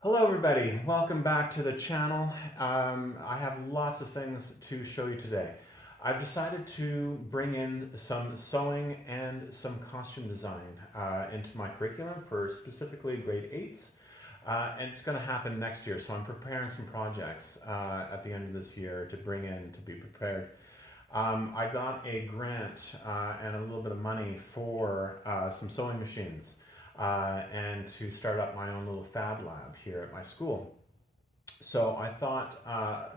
Hello everybody, welcome back to the channel. I have lots of things to show you today. I've decided to bring in some sewing and some costume design into my curriculum for specifically grade 8s. And it's going to happen next year, so I'm preparing some projects at the end of this year to bring in to be prepared. I got a grant and a little bit of money for some sewing machines and to start up my own little fab lab here at my school. So I thought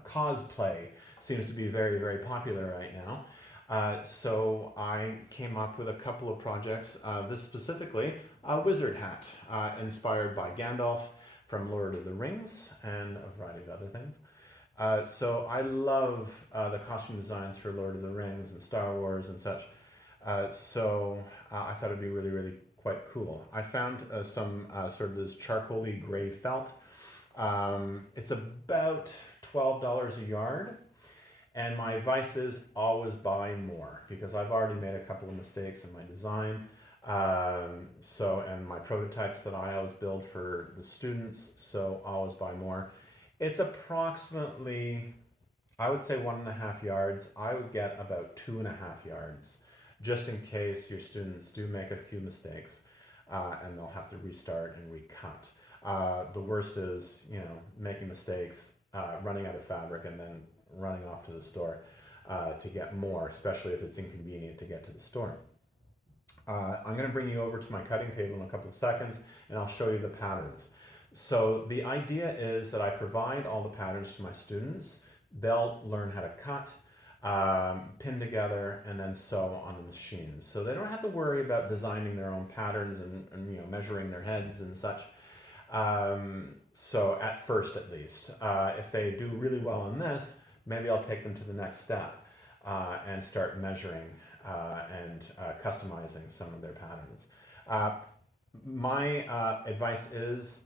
cosplay seems to be very, very popular right now. So I came up with a couple of projects. This specifically, a wizard hat inspired by Gandalf from Lord of the Rings and a variety of other things. So I love the costume designs for Lord of the Rings and Star Wars and such. So I thought it'd be really, really quite cool. I found some sort of this charcoaly gray felt. It's about $12 a yard. And my advice is always buy more because I've already made a couple of mistakes in my design. And my prototypes that I always build for the students, so always buy more. It's approximately, I would say 1.5 yards. I would get about 2.5 yards, just in case your students do make a few mistakes and they'll have to restart and recut. The worst is, making mistakes, running out of fabric, and then running off to the store to get more, especially if it's inconvenient to get to the store. I'm going to bring you over to my cutting table in a couple of seconds and I'll show you the patterns. So the idea is that I provide all the patterns to my students. They'll learn how to cut, pin together, and then sew on the machines. So they don't have to worry about designing their own patterns and measuring their heads and such. So at first, at least, if they do really well on this, maybe I'll take them to the next step and start measuring and customizing some of their patterns. My advice is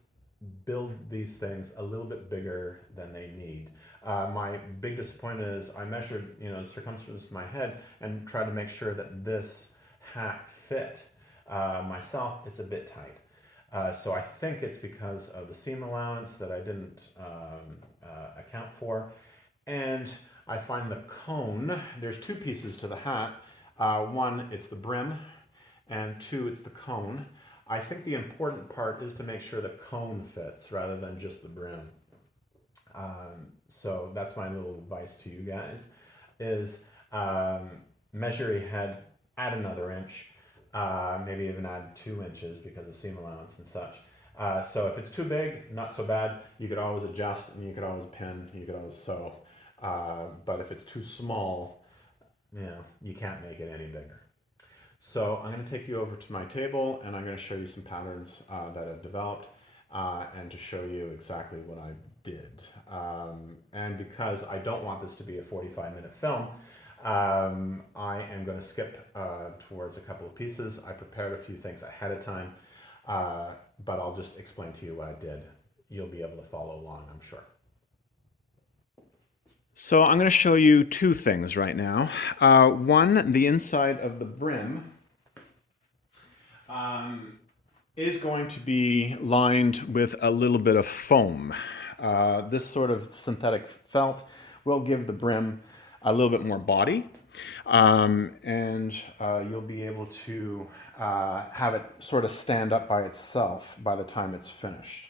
build these things a little bit bigger than they need. My big disappointment is I measured, the circumference of my head and tried to make sure that this hat fit myself. It's a bit tight. So I think it's because of the seam allowance that I didn't account for. And I find the cone, there's two pieces to the hat. One, it's the brim, and two, it's the cone. I think the important part is to make sure the cone fits rather than just the brim. So that's my little advice to you guys, is measure your head, add another inch, maybe even add 2 inches because of seam allowance and such. So if it's too big, not so bad. You could always adjust and you could always pin, you could always sew. But if it's too small, you can't make it any bigger. So I'm going to take you over to my table and I'm going to show you some patterns that I've developed and to show you exactly what I did. And because I don't want this to be a 45-minute film, I am going to skip towards a couple of pieces. I prepared a few things ahead of time, but I'll just explain to you what I did. You'll be able to follow along, I'm sure. So I'm going to show you two things right now. One, the inside of the brim is going to be lined with a little bit of foam. This sort of synthetic felt will give the brim a little bit more body, and you'll be able to have it sort of stand up by itself by the time it's finished.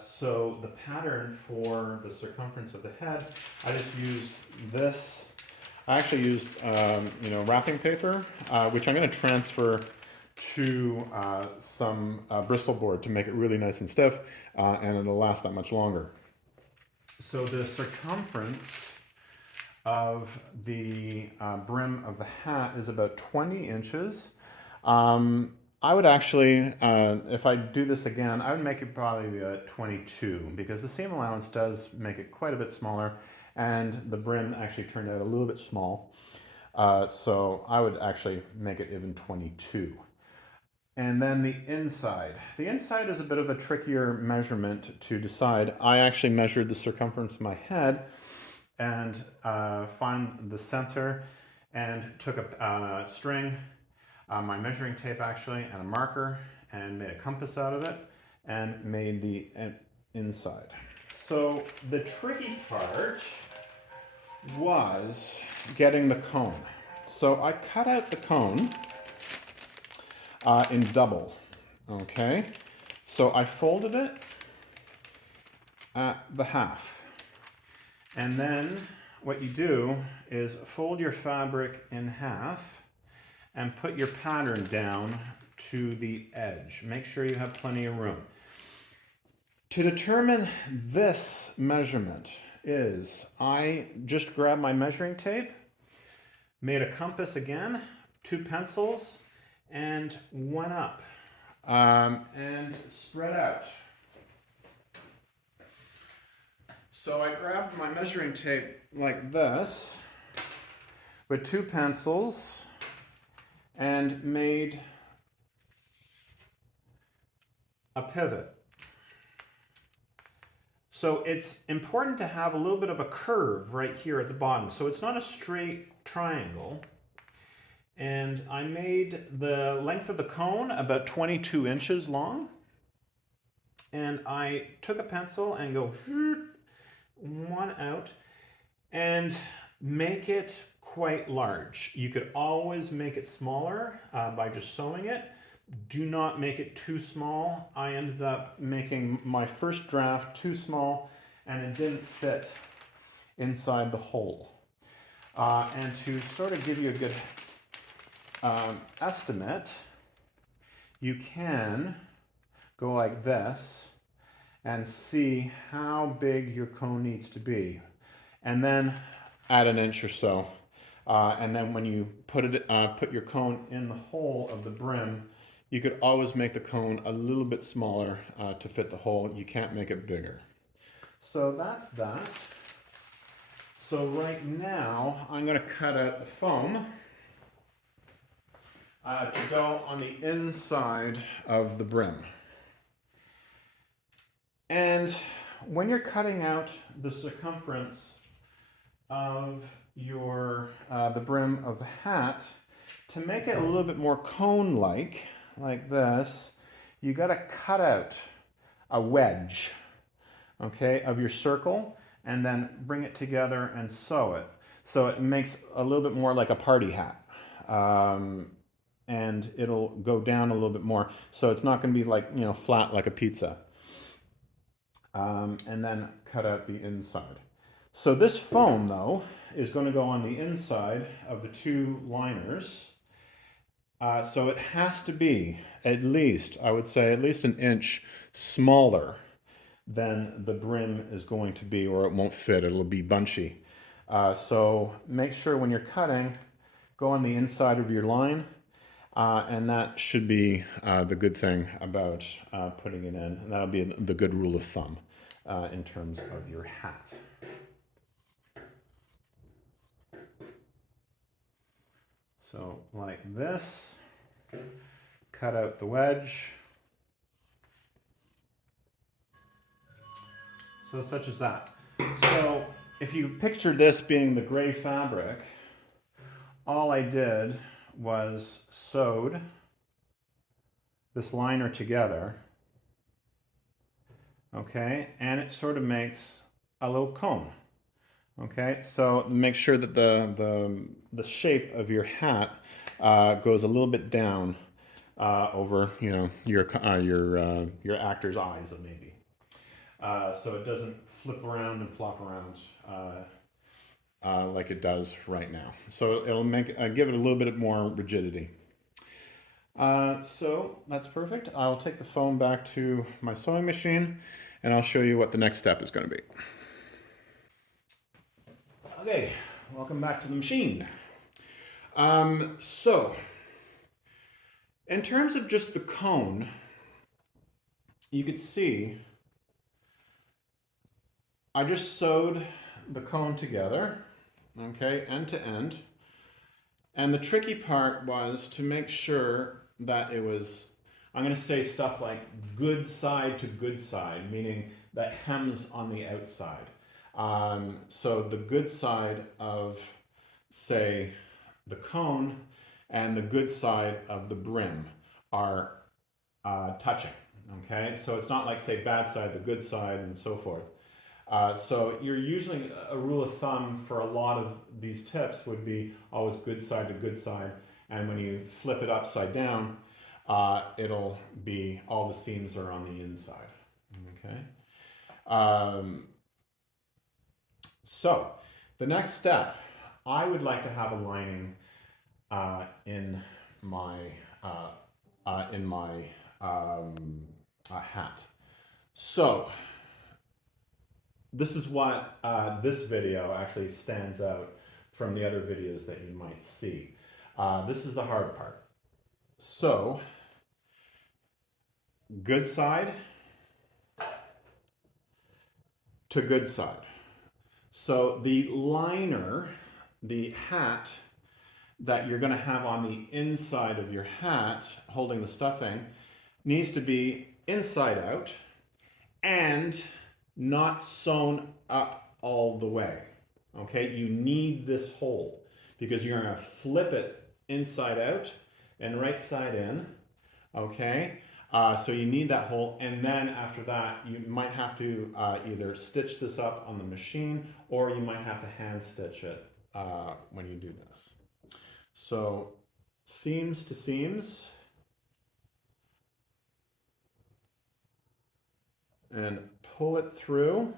So the pattern for the circumference of the head, I just used this. I actually used wrapping paper, which I'm going to transfer to some Bristol board to make it really nice and stiff, and it'll last that much longer. So the circumference of the brim of the hat is about 20 inches. I would actually, if I do this again, I would make it probably 22 because the seam allowance does make it quite a bit smaller and the brim actually turned out a little bit small. So I would actually make it even 22. And then the inside. The inside is a bit of a trickier measurement to decide. I actually measured the circumference of my head and found the center and took a string, my measuring tape actually, and a marker, and made a compass out of it, and made the inside. So the tricky part was getting the cone. So I cut out the cone in double, okay? So I folded it at the half. And then what you do is fold your fabric in half and put your pattern down to the edge. Make sure you have plenty of room. To determine this measurement is I just grabbed my measuring tape, made a compass again, 2 pencils, and went up and spread out. So I grabbed my measuring tape like this with 2 pencils and made a pivot. So it's important to have a little bit of a curve right here at the bottom. So it's not a straight triangle. And I made the length of the cone about 22 inches long. And I took a pencil and go one out and make it quite large. You could always make it smaller by just sewing it. Do not make it too small. I ended up making my first draft too small and it didn't fit inside the hole. And to sort of give you a good estimate, you can go like this and see how big your cone needs to be. And then add an inch or so. And then when you put your cone in the hole of the brim, you could always make the cone a little bit smaller to fit the hole. You can't make it bigger. So that's that. So right now, I'm going to cut out the foam to go on the inside of the brim. And when you're cutting out the circumference of your the brim of the hat, to make it a little bit more cone-like, like this, you got to cut out a wedge, okay, of your circle, and then bring it together and sew it. So it makes a little bit more like a party hat. And it'll go down a little bit more. So it's not going to be like, you know, flat like a pizza. And then cut out the inside. So this foam, though, is going to go on the inside of the 2 liners. So it has to be at least, I would say, at least an inch smaller than the brim is going to be, or it won't fit. It'll be bunchy. So make sure when you're cutting, go on the inside of your line. And that should be the good thing about putting it in. And that'll be the good rule of thumb in terms of your hat. So like this, cut out the wedge. So such as that. So if you picture this being the gray fabric, all I did was sewed this liner together, okay, and it sort of makes a little cone, okay. So make sure that the shape of your hat goes a little bit down over, you know, your actor's eyes, maybe, so it doesn't flip around and flop around like it does right now. So it'll make give it a little bit more rigidity. So that's perfect. I'll take the foam back to my sewing machine and I'll show you what the next step is going to be. Okay, welcome back to the machine. So in terms of just the cone, you could see I just sewed the cone together, okay, end to end. And the tricky part was to make sure that it was, I'm going to say stuff like good side to good side, meaning that hems on the outside. So the good side of, say, the cone and the good side of the brim are touching, Okay, so it's not like, say, bad side, the good side, and so forth. So you're usually, a rule of thumb for a lot of these tips would be always good side to good side, and when you flip it upside down, it'll be all the seams are on the inside. Okay. So the next step, I would like to have a lining in my hat. So this is what this video actually stands out from the other videos that you might see. This is the hard part. So good side to good side. So the liner, the hat that you're going to have on the inside of your hat holding the stuffing needs to be inside out and not sewn up all the way. Okay, you need this hole because you're going to flip it inside out and right side in. Okay, so you need that hole, and then after that you might have to either stitch this up on the machine, or you might have to hand stitch it when you do this. So seams to seams, and pull it through.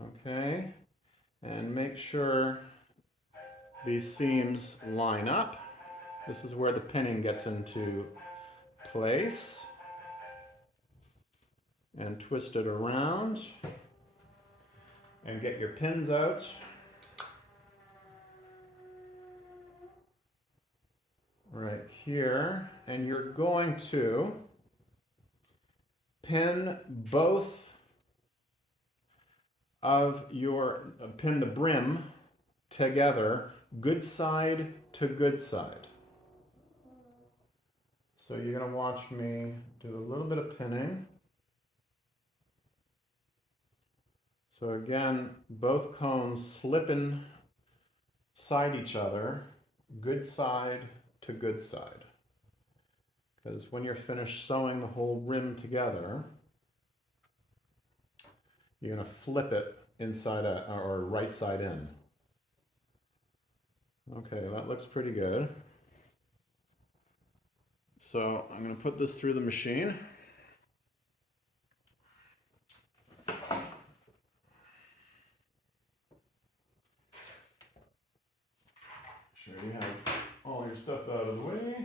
Okay, and make sure these seams line up. This is where the pinning gets into place. And twist it around. And get your pins out. Right here. And you're going to pin both of your, pin the brim together, good side to good side. So you're going to watch me do a little bit of pinning. So again, both cones slip inside each other, good side to good side. Because when you're finished sewing the whole rim together, you're going to flip it inside out, or right side in. Okay, that looks pretty good. So I'm going to put this through the machine. Sure you have all your stuff out of the way.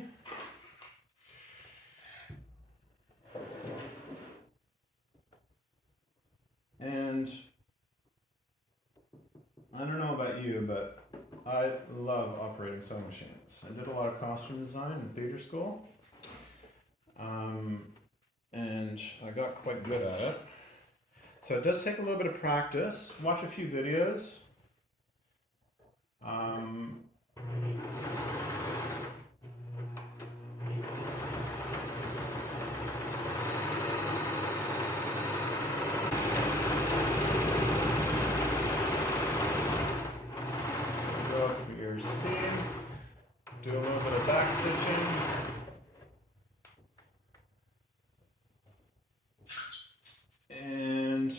And I don't know about you, but I love operating sewing machines. I did a lot of costume design in theater school. And I got quite good at it. So it does take a little bit of practice. Watch a few videos. Go up to your seam, do a little bit of back stitching. And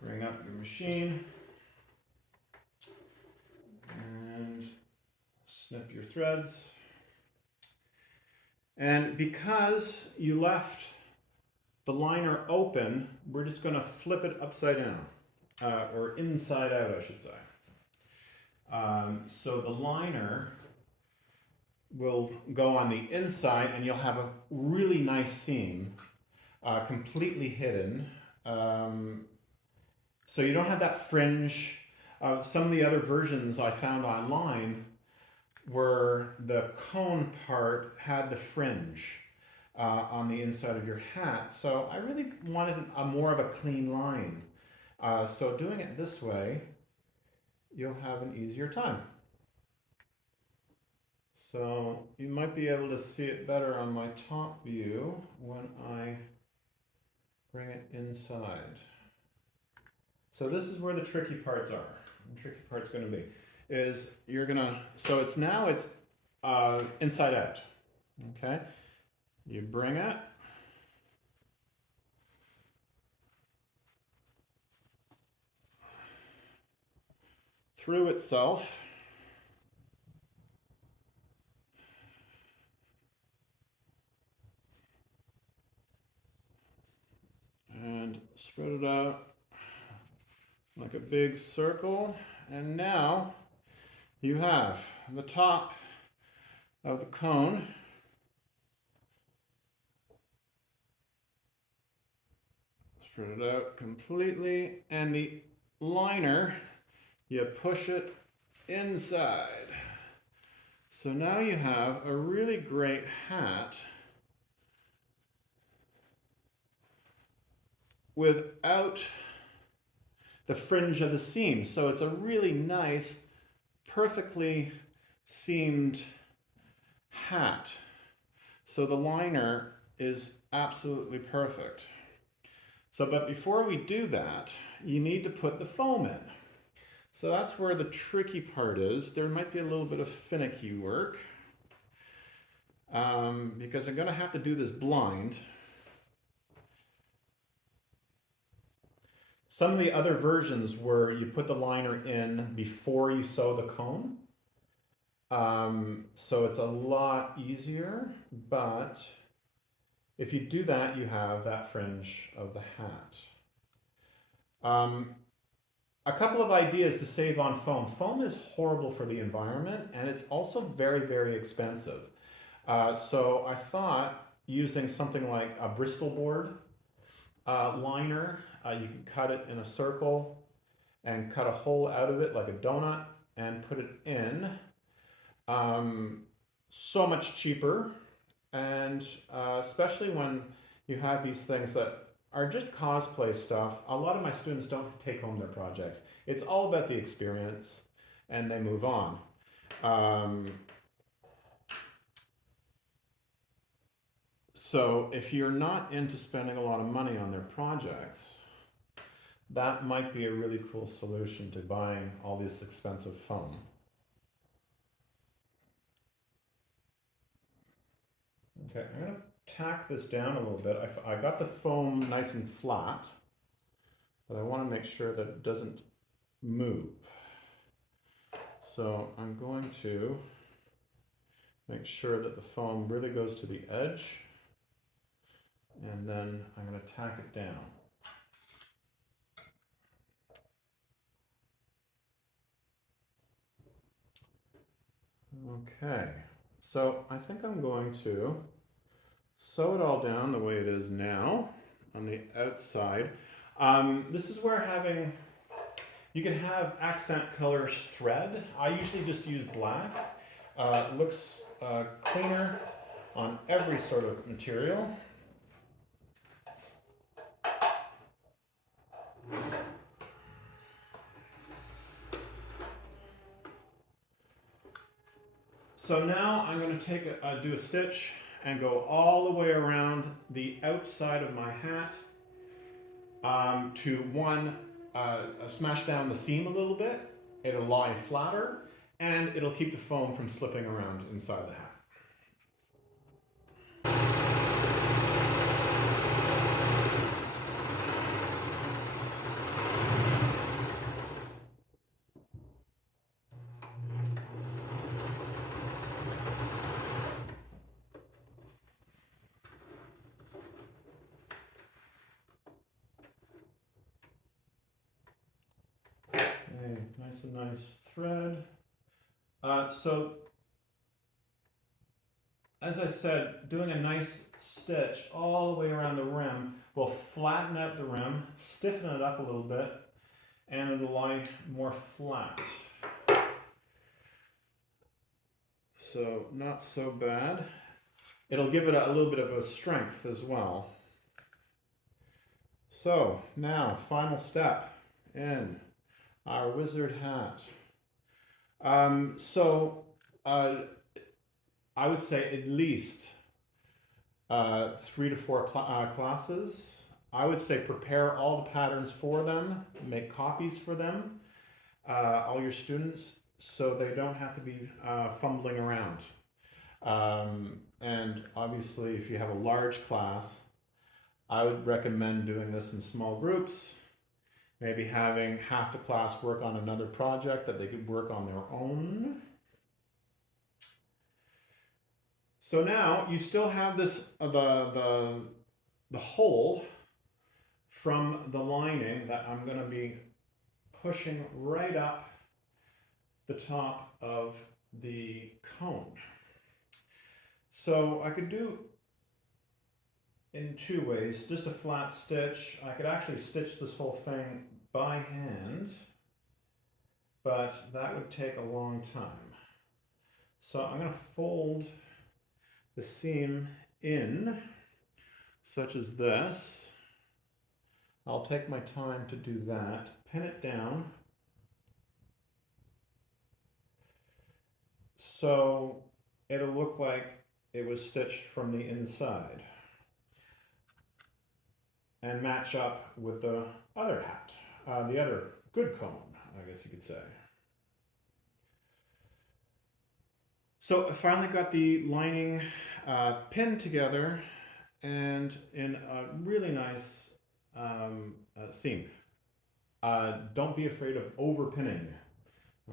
bring up your machine. And snip your threads. And because you left the liner open, we're just going to flip it upside down, or inside out, I should say. So the liner will go on the inside, and you'll have a really nice seam, completely hidden. So you don't have that fringe. Some of the other versions I found online where the cone part had the fringe on the inside of your hat. So I really wanted a more of a clean line. So doing it this way, you'll have an easier time. So you might be able to see it better on my top view when I bring it inside. So this is where the tricky parts are. The tricky part's going to be. is you're gonna, so it's now it's inside out, okay? You bring it, through itself, and spread it out like a big circle. And now you have the top of the cone spread it out completely, and the liner, you push it inside. So now you have a really great hat without the fringe of the seam. So it's a really nice, perfectly seamed hat. So the liner is absolutely perfect. So, but before we do that, you need to put the foam in. So that's where the tricky part is. There might be a little bit of finicky work because I'm going to have to do this blind. Some of the other versions where you put the liner in before you sew the cone. So it's a lot easier, but if you do that, you have that fringe of the hat. A couple of ideas to save on foam. Foam is horrible for the environment, and it's also very, very expensive. So I thought using something like a Bristol board liner, you can cut it in a circle and cut a hole out of it like a donut and put it in. So much cheaper, and especially when you have these things that are just cosplay stuff. A lot of my students don't take home their projects. It's all about the experience, and they move on. So if you're not into spending a lot of money on their projects, that might be a really cool solution to buying all this expensive foam. Okay, I'm going to tack this down a little bit. I got the foam nice and flat, but I want to make sure that it doesn't move. So I'm going to make sure that the foam really goes to the edge, and then I'm going to tack it down. Okay, so I think I'm going to sew it all down the way it is now on the outside. This is where you can have accent colors thread. I usually just use black. It looks cleaner on every sort of material. So now I'm going to do a stitch and go all the way around the outside of my hat to smash down the seam a little bit. It'll lie flatter, and it'll keep the foam from slipping around inside the hat. Okay, nice and nice thread. So, as I said, doing a nice stitch all the way around the rim will flatten out the rim, stiffen it up a little bit, and it'll lie more flat. So, not so bad. It'll give it a little bit of a strength as well. So, now, final step in our wizard hat. I would say at least 3 to 4 classes. I would say prepare all the patterns for them, make copies for them, all your students, so they don't have to be fumbling around. And obviously, if you have a large class, I would recommend doing this in small groups, maybe having half the class work on another project that they could work on their own. So now you still have this the hole from the lining that I'm going to be pushing right up the top of the cone. So I could do in two ways, just a flat stitch. I could actually stitch this whole thing by hand, but that would take a long time. So I'm going to fold the seam in, such as this. I'll take my time to do that, pin it down. So it'll look like it was stitched from the inside and match up with the other hat, the other good cone, I guess you could say. So I finally got the lining pinned together and in a really nice seam. Don't be afraid of over pinning.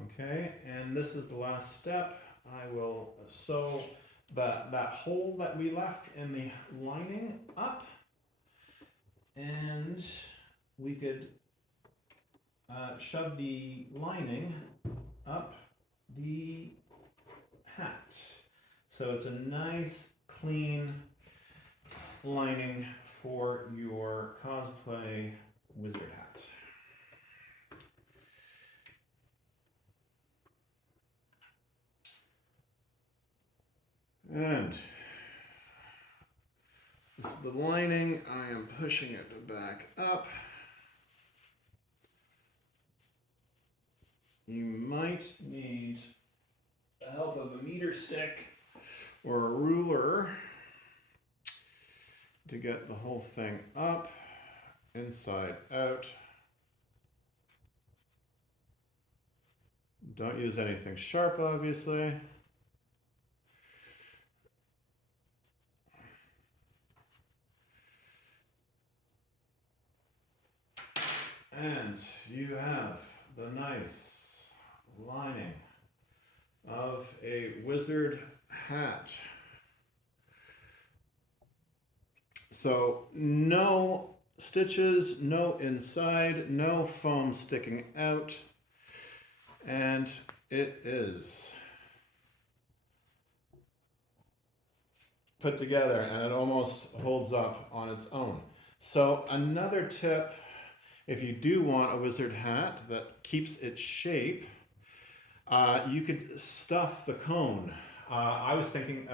Okay, and this is the last step. I will sew that hole that we left in the lining up, and we could shove the lining up the hat. So it's a nice clean lining for your cosplay wizard hat. And this is the lining. I am pushing it back up. You might need the help of a meter stick or a ruler to get the whole thing up, inside out. Don't use anything sharp, obviously. And you have the nice lining of a wizard hat. So no stitches, no inside, no foam sticking out, and it is put together and it almost holds up on its own. So another tip, if you do want a wizard hat that keeps its shape, you could stuff the cone. I was thinking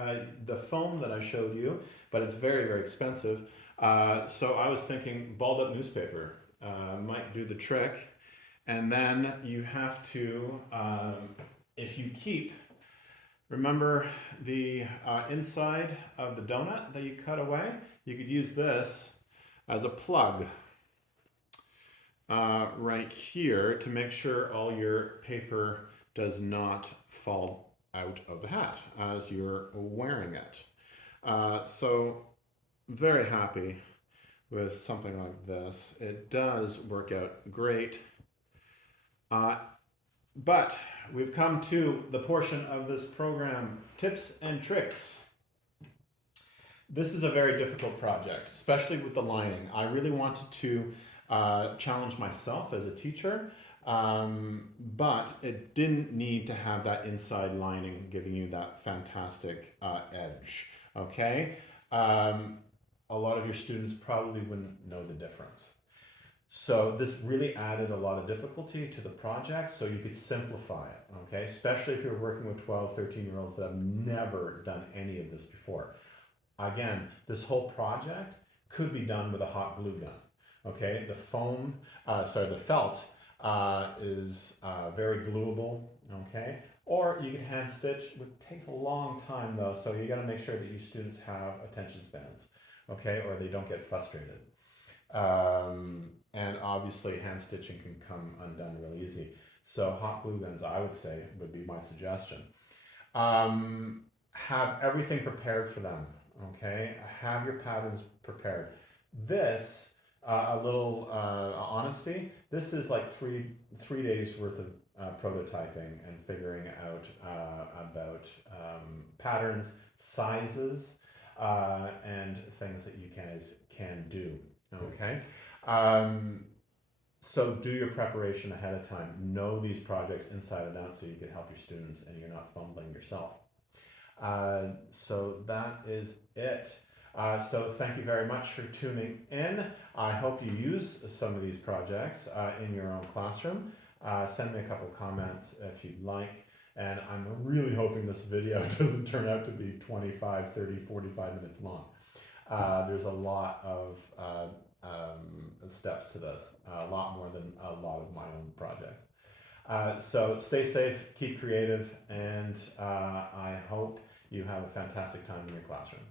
the foam that I showed you, but it's very, very expensive. So I was thinking balled up newspaper might do the trick. And then you have to, if you keep, remember the inside of the donut that you cut away? You could use this as a plug right here to make sure all your paper does not fall out of the hat as you're wearing it. So very happy with something like this. It does work out great. But we've come to the portion of this program, tips and tricks. This is a very difficult project, especially with the lining. I really wanted to challenge myself as a teacher, but it didn't need to have that inside lining giving you that fantastic edge, okay? A lot of your students probably wouldn't know the difference. So this really added a lot of difficulty to the project, so you could simplify it, okay? Especially if you're working with 12, 13-year-olds that have never done any of this before. Again, this whole project could be done with a hot glue gun, okay? The felt is very gluable, okay? Or you can hand stitch, which takes a long time though, so you gotta make sure that your students have attention spans, okay? Or they don't get frustrated. And obviously obviously hand stitching can come undone real easy. So hot glue guns, I would say, would be my suggestion. Have everything prepared for them, okay? Have your patterns prepared. This, a little honesty, this is like three days worth of prototyping and figuring out about patterns, sizes, and things that you guys can do, okay? So do your preparation ahead of time. Know these projects inside and out so you can help your students and you're not fumbling yourself. So that is it. So thank you very much for tuning in. I hope you use some of these projects in your own classroom. Send me a couple comments if you'd like. And I'm really hoping this video doesn't turn out to be 25, 30, 45 minutes long. There's a lot of steps to this, a lot more than a lot of my own projects. So stay safe, keep creative, and I hope you have a fantastic time in your classroom.